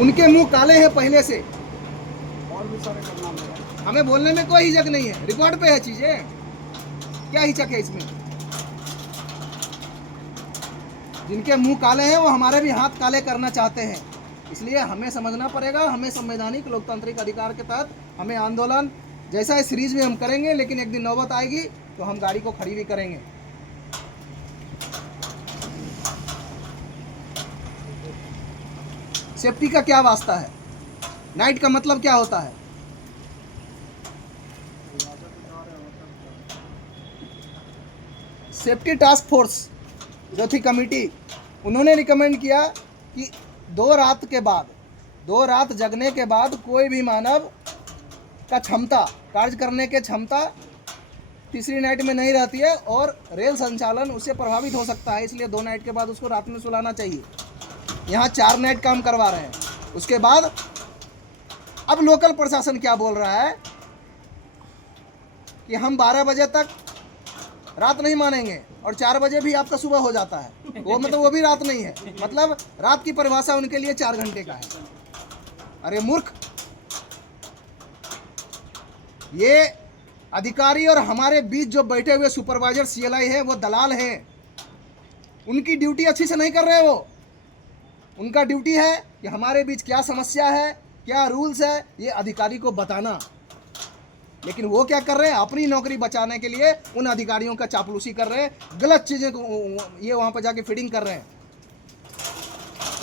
उनके मुंह काले हैं पहले से। और भी सारे करना है। हमें बोलने में कोई हिचक नहीं है, रिकॉर्ड पे है चीजें, क्या हिचक है इसमें? जिनके मुंह काले हैं वो हमारे भी हाथ काले करना चाहते हैं। इसलिए हमें समझना पड़ेगा, हमें संवैधानिक लोकतांत्रिक अधिकार के तहत हमें आंदोलन जैसा इस सीरीज में हम करेंगे, लेकिन एक दिन नौबत आएगी तो हम गाड़ी को खड़ी भी करेंगे। सेफ्टी का क्या वास्ता है? नाइट का मतलब क्या होता है? सेफ्टी टास्क फोर्स जो थी कमेटी, उन्होंने रिकमेंड किया कि 2 रात जगने के बाद कोई भी मानव का क्षमता, कार्य करने के क्षमता तीसरी नाइट में नहीं रहती है और रेल संचालन उससे प्रभावित हो सकता है। इसलिए 2 नाइट के बाद उसको रात में सुलाना चाहिए। यहाँ 4 नाइट काम करवा रहे हैं। उसके बाद अब लोकल प्रशासन क्या बोल रहा है कि हम 12 बजे तक रात नहीं मानेंगे और 4 बजे भी आपका सुबह हो जाता है। वो मतलब वो भी रात नहीं है, मतलब रात की परिभाषा उनके लिए 4 घंटे का है। अरे मूर्ख, ये अधिकारी और हमारे बीच जो बैठे हुए सुपरवाइजर सीएलआई है वो दलाल हैं। उनकी ड्यूटी अच्छी से नहीं कर रहे वो। उनका ड्यूटी है कि हमारे बीच क्या समस्या है, क्या रूल्स है, ये अधिकारी को बताना। लेकिन वो क्या कर रहे हैं? अपनी नौकरी बचाने के लिए उन अधिकारियों का चापलूसी कर रहे हैं, गलत चीज़ें को ये वहाँ पर जाके फीडिंग कर रहे हैं।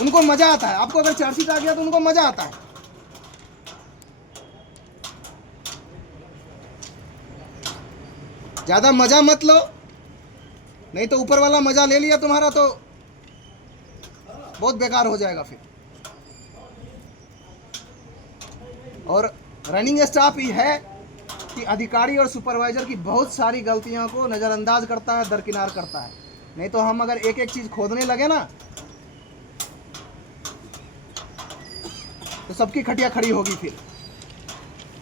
उनको मज़ा आता है। आपको अगर चार्जशीट आ गया तो उनको मज़ा आता है। ज़्यादा मज़ा मत लो, नहीं तो ऊपर वाला मज़ा ले लिया तुम्हारा तो बहुत बेकार हो जाएगा फिर। और रनिंग स्टाफ ही है कि अधिकारी और सुपरवाइजर की बहुत सारी गलतियों को नज़रअंदाज करता है, दरकिनार करता है। नहीं तो हम अगर एक एक चीज़ खोदने लगे ना तो सबकी खटिया खड़ी होगी, फिर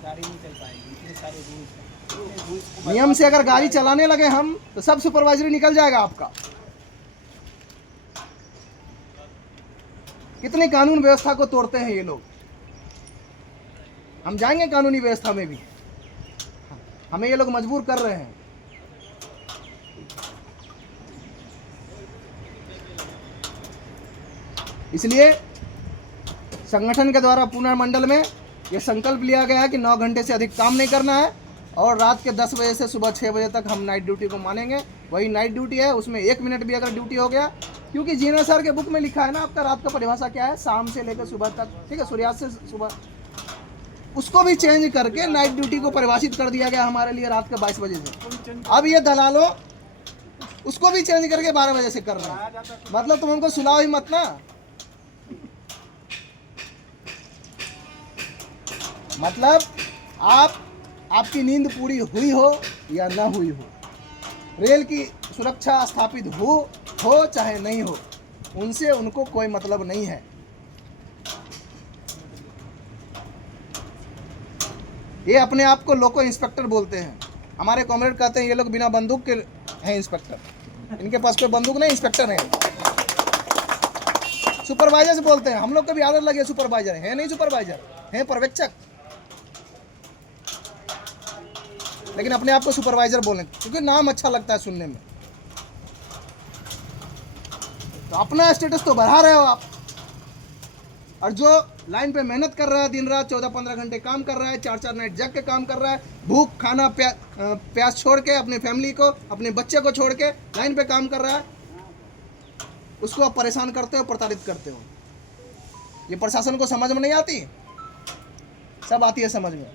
गाड़ी नहीं चल पाएगी, इतने सारे रूल्स हैं। नियम से अगर गाड़ी चलाने लगे हम तो सब सुपरवाइजरी निकल जाएगा आपका। कितने कानून व्यवस्था को तोड़ते हैं ये लोग। हम जाएंगे कानूनी व्यवस्था में भी, हमें ये लोग मजबूर कर रहे हैं। इसलिए संगठन के द्वारा पुणे मंडल में ये संकल्प लिया गया है कि 9 घंटे से अधिक काम नहीं करना है और रात के 10 बजे से सुबह 6 बजे तक हम नाइट ड्यूटी को मानेंगे। वही नाइट ड्यूटी है, उसमें 1 मिनट भी अगर ड्यूटी हो गया, क्योंकि जीना सर के बुक में लिखा है ना आपका रात का परिभाषा क्या है, शाम से लेकर सुबह तक, ठीक है, सूर्यास्त से सुबह, उसको भी चेंज करके नाइट ड्यूटी को परिभाषित कर दिया गया हमारे लिए रात के 22 बजे से। अब ये दलालों उसको भी चेंज करके 12 बजे से कर रहे हैं। मतलब तुम हमको सुलाओ ही मत ना। मतलब आपकी नींद पूरी हुई हो या ना हुई हो, रेल की सुरक्षा स्थापित हो चाहे नहीं हो, उनसे उनको कोई मतलब नहीं है। ये अपने आप को लोको इंस्पेक्टर बोलते हैं। हमारे कॉमरेड कहते हैं ये लोग बिना बंदूक के हैं इंस्पेक्टर, इनके पास कोई बंदूक नहीं, इंस्पेक्टर है। सुपरवाइजर से बोलते हैं, हम लोग को भी आदत लगी है सुपरवाइजर है, नहीं सुपरवाइजर है, पर्यवेक्षक, लेकिन अपने आप को सुपरवाइजर बोलें क्योंकि नाम अच्छा लगता है सुनने में। तो अपना स्टेटस तो बढ़ा रहे हो आप, और जो लाइन पे मेहनत कर रहा है, दिन रात 14-15 घंटे काम कर रहा है, 4-4 नाइट जग के काम कर रहा है, भूख खाना प्यास छोड़ के, अपने फैमिली को, अपने बच्चे को छोड़ के लाइन पे काम कर रहा है, उसको आप परेशान करते हो, प्रताड़ित करते हो। ये प्रशासन को समझ में नहीं आती, सब आती है समझ में।